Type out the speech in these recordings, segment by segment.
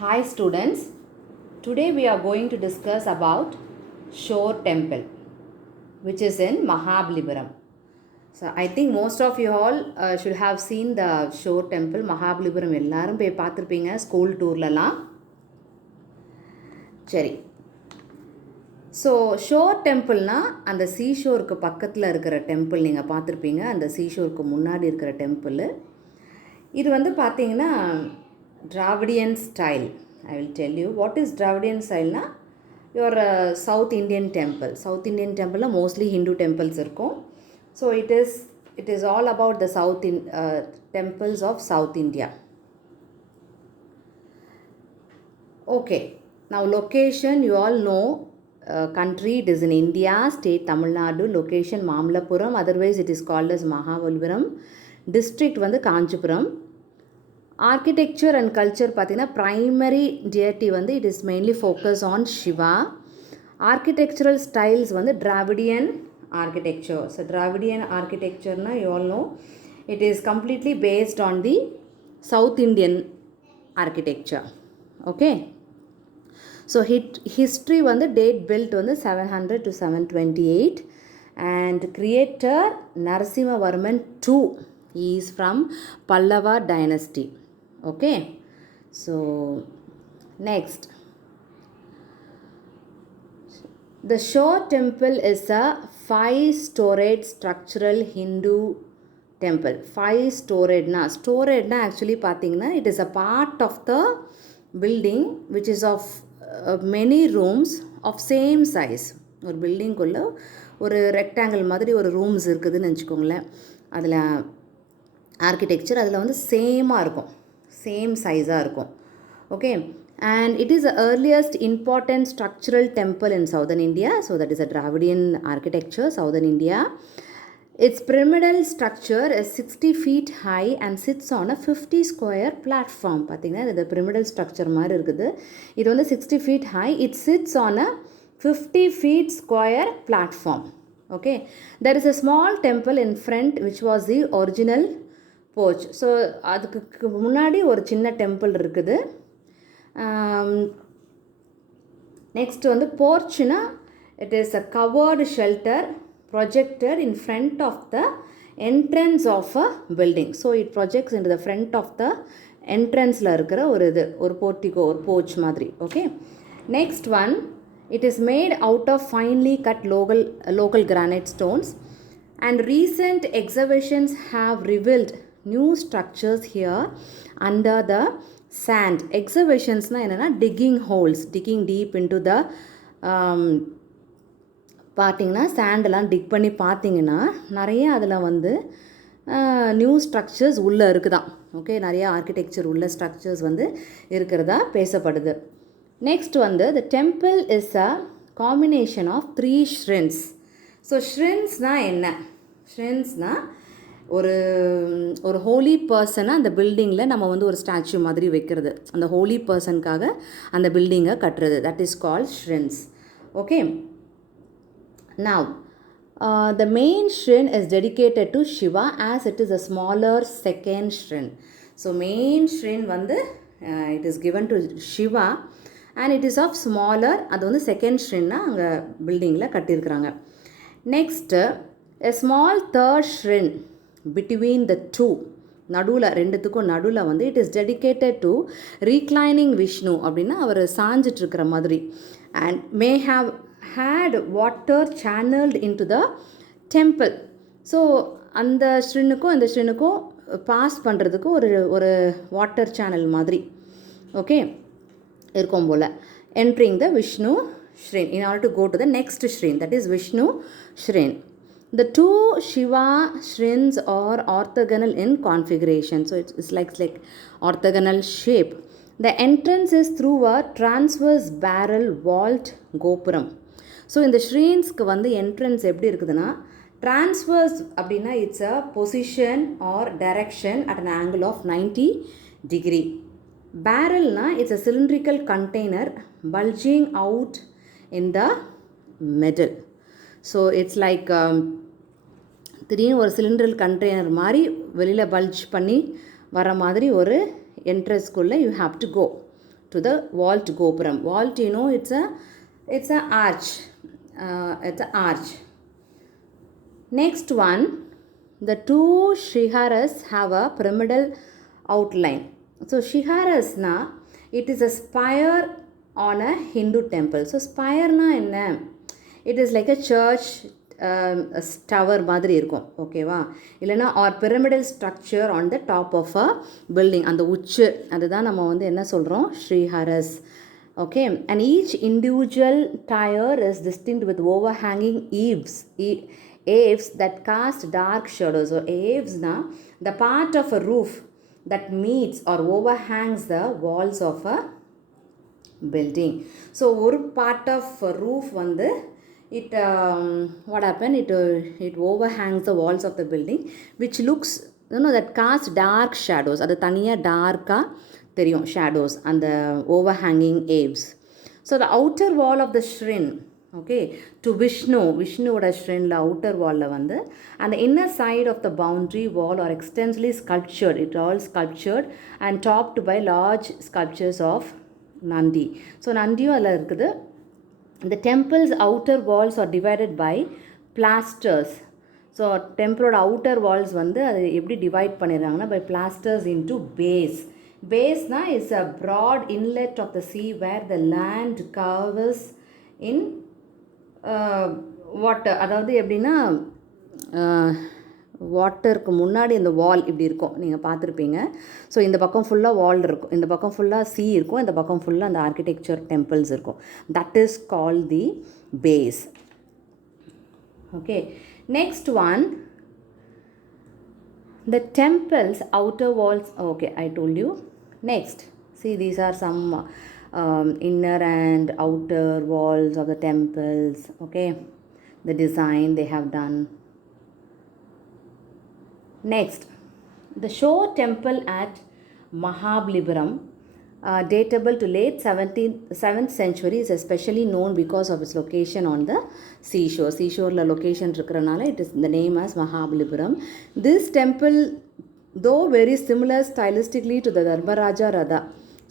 Hi students, today we are going to discuss about Shore Temple which is in Mahabalipuram. So I think most of you all should have seen the Shore Temple. Mahabalipuram எல்லாரும் போய் பார்த்துருப்பீங்க ஸ்கூல் டூர்லலாம். சரி, so sure டெம்பிள்னா அந்த சீஷோருக்கு பக்கத்தில் இருக்கிற டெம்பிள் நீங்கள் பார்த்துருப்பீங்க. அந்த சீஷோருக்கு முன்னாடி இருக்கிற டெம்பிள் இது வந்து பார்த்தீங்கன்னா Dravidian style. I will tell you what is Dravidian style na your South Indian temple. South Indian temple la mostly Hindu temples irkom. So it is all about the temples of South India. Okay, now location you all know. Country it is in India, state Tamil Nadu, location Mamlapuram, otherwise it is called as Mahabalipuram. District வந்து Kanchipuram. Architecture and culture பார்த்தீங்கன்னா primary deity வந்து it is mainly focused on Shiva. Architectural styles வந்து Dravidian architecture. So Dravidian architecture na you all know it is completely based on the South Indian architecture. Okay. So history வந்து date built வந்து 700 to 728 and creator Narasimhavarman II. He is from Pallava dynasty. Okay. So next. The Shore temple is a 5-storied structural Hindu temple. 5-storied na. Storied na actually பார்த்தீங்கன்னா it is a part of the building which is of many rooms of same size. ஒரு பில்டிங்குள்ள ஒரு ரெக்டாங்கிள் மாதிரி ஒரு ரூம்ஸ் இருக்குதுன்னு வச்சுக்கோங்களேன். அதில் ஆர்கிடெக்சர் அதில் வந்து சேமாக இருக்கும், சேம் சைஸாக இருக்கும். Okay, and it is the earliest important structural temple in southern India. So that is a Dravidian architecture, southern India. Its pyramidal structure is 60 feet high and sits on a 50 square platform. பார்த்தீங்கன்னா இது pyramidal structure மாதிரி இருக்குது. இது வந்து 60 feet high. It sits on a 50 feet square platform. Okay, there is a small temple in front which was the original porch. So அதுக்கு முன்னாடி ஒரு சின்ன டெம்பிள் இருக்குது. நெக்ஸ்ட் வந்து போர்ச்னா it is a covered shelter projected in front of the entrance of a building. So it projects into the front of the entrance-ல இருக்கிற ஒரு portico, ஒரு porch மாதிரி. Okay. Next one, it is made out of finely cut local granite stones and recent excavations have revealed new structures here under the sand. Excavations na enna digging holes, digging deep into the பார்த்தீங்கன்னா சாண்டெல்லாம் டிக் பண்ணி பார்த்தீங்கன்னா நிறைய அதில் வந்து new structures உள்ளே இருக்குதான். ஓகே, நிறைய ஆர்கிடெக்சர் உள்ள ஸ்ட்ரக்சர்ஸ் வந்து இருக்கிறதா பேசப்படுது. நெக்ஸ்ட் வந்து the temple is a combination of 3 shrines. So ஷ்ரின்ஸ்னால் என்ன? ஷ்ரின்ஸ்னால் ஒரு ஹோலி பர்சனை அந்த பில்டிங்கில் நம்ம வந்து ஒரு ஸ்டாச்சு மாதிரி வைக்கிறது, அந்த ஹோலி பர்சனுக்காக அந்த பில்டிங்கை கட்டுறது, that is called shrines. Okay. Now, the main shrine is dedicated to Shiva as it is a smaller second shrine. So, main shrine வந்து it is given to Shiva and it is of smaller, அது வந்து second shrine-னா அங்கே பில்டிங்கில் கட்டியிருக்கிறாங்க. Next, a small third shrine between the two, நடுவில் ரெண்டுத்துக்கும் நடுவில் வந்து it is dedicated to reclining Vishnu, அப்படின்னா அவர் சாஞ்சிட்ருக்கிற மாதிரி, and may have had water channeled into the temple. So அந்த ஸ்ரீனுக்கும் இந்த ஸ்ரீனுக்கும் பாஸ் பண்ணுறதுக்கு ஒரு வாட்டர் சேனல் மாதிரி ஓகே இருக்கும் போல். Entering the Vishnu shrine in order to go to the next shrine, that is Vishnu shrine. The two Shiva shrines are orthogonal in configuration. So it's like orthogonal shape. The entrance is through a transverse barrel vault gopuram. So இந்த ஷ்ரீன்ஸ்க்கு வந்து entrance எப்படி இருக்குதுன்னா transverse அப்படின்னா it's a position or direction at an angle of 90 degree. பேரல்னா it's a cylindrical container bulging out in the middle. So it's like திடீர்னு ஒரு சிலிண்ட்ரல் கண்டெய்னர் மாதிரி வெளியில் பல்ஜ் பண்ணி வர மாதிரி ஒரு என்ட்ரன்ஸ்குள்ளே you have to go to the vault gopuram. Vault, you know, it's a arch. It's an arch. Next one, the two shiharas have a pyramidal outline. So shiharas na, it is a spire on a Hindu temple. So spire na enna, it is like a church tower மாதிரி இருக்கும் ஓகேவா, இல்லைனா R pyramidal structure on the top of a building, அந்த உச்சு, அதுதான் நம்ம வந்து என்ன சொல்கிறோம், ஸ்ரீஹரஸ். Okay, and each individual tier is distinct with overhanging eaves that cast dark shadows. So eaves na, the part of a roof that meets or overhangs the walls of a building. So ஒரு part of a roof வந்து it what happened, it overhangs the walls of the building, which looks, you know, that casts dark shadows. அது தனியாக டார்க்காக தெரியும் shadows அந்த overhanging eaves. So the outer wall of the shrine, okay, to விஷ்ணுவோட shrine outer wall வந்து, and the inner side of the boundary wall are extensively sculptured. It all sculptured and topped by large sculptures of Nandi. So நந்தியும் அதில் இருக்குது. The temple's outer walls are divided by plasters. So temple outer walls வந்து அது எப்படி டிவைட் பண்ணிடுறாங்கன்னா by plasters into bays. Bays na is a broad inlet of the sea where the land curves in water. அதாவது எப்படின்னா வாட்டருக்கு முன்னாடி இந்த வால் இப்படி இருக்கும், நீங்கள் பார்த்துருப்பீங்க. ஸோ இந்த பக்கம் ஃபுல்லாக வால் இருக்கும், இந்த பக்கம் ஃபுல்லாக சீ இருக்கும், இந்த பக்கம் ஃபுல்லாக அந்த ஆர்கிடெக்சர் டெம்பிள்ஸ் இருக்கும். That is called the base. Okay, next one, the temple's outer walls. Okay, I told you. Next, see, these are some inner and outer walls of the temples. Okay, the design they have done. Next, the shore temple at Mahabalipuram, datable to late 7th century, is especially known because of its location on the seashore. Seashore la location irukkranaala it is the name as Mahabalipuram. This temple, though very similar stylistically to the Dharmaraja Ratha.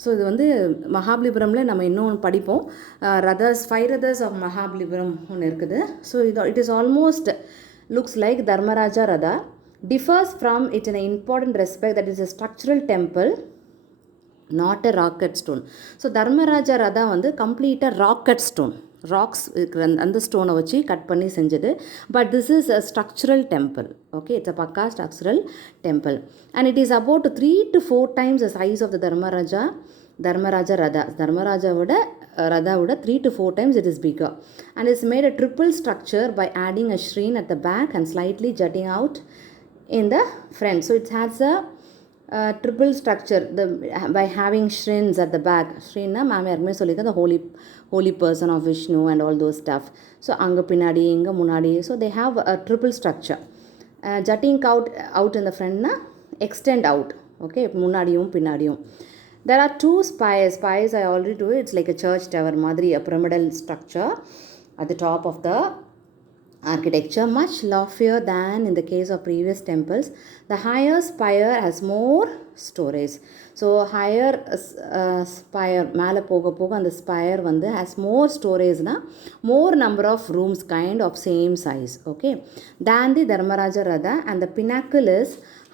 So இது வந்து மகாபலிபுரமில் நம்ம இன்னும் படிப்போம், ரதர்ஸ் 5 ரதர்ஸ் ஆஃப் மகாபலிபுரம் ஒன்று இருக்குது. So it is almost looks like Dharmaraja Radha, differs from it in an important respect, that is a structural temple, not a rocket stone. So Dharmaraja ரதா வந்து கம்ப்ளீட்டாக ராக்கெட் ஸ்டோன், ராக்ஸ் இருக்கிற அந்த ஸ்டோனை வச்சு கட் பண்ணி செஞ்சது. But this is a structural temple. Okay, it's a pucca structural temple and it is about 3 to 4 times the size of the Dharmaraja ratha. தர்மராஜாவோட ரதாவோட 3 to 4 times it is bigger, and it's made a triple structure by adding a shrine at the back and slightly jutting out in the front. So it has a triple structure by having shrines at the back. Shrine na ma'am yarkume solika, the holy person of Vishnu and all those stuff. So anga pinadi inga munadi, so they have a triple structure. Jutting out in the front na extend out. Okay, munadiyum pinadiyum. There are 2 spires. I already told you, it's like a church tower madri, a pyramidal structure at the top of the architecture, much loftier than in the case of previous temples. The higher spire has more storage. So higher spire மேலே போக போக அந்த spire வந்து has more storage na, more number of rooms kind of same size, okay, than the Dharmaraja Ratha, and the pinnacle is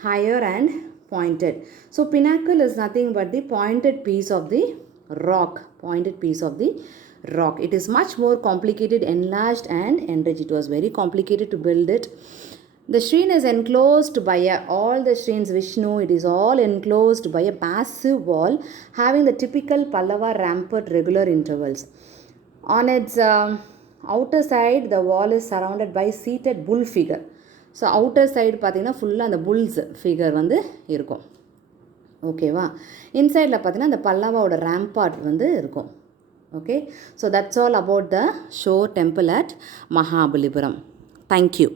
higher and pointed. So pinnacle is nothing but the pointed piece of the rock. It is much more complicated, enlarged and enriched. It was very complicated to build it. The shrine is enclosed by all the shrines Vishnu, it is all enclosed by a massive wall having the typical Pallava rampart regular intervals. On its outer side, the wall is surrounded by seated bull figure. So outer side பார்த்தீங்கன்னா ஃபுல்லாக அந்த bulls figure வந்து இருக்கும். ஓகேவா, இன்சைடில் பார்த்தீங்கன்னா அந்த பல்லவாவோட ரேம்பார்ட் வந்து இருக்கும். Okay, so that's all about the shore temple at Mahabalipuram. Thank you.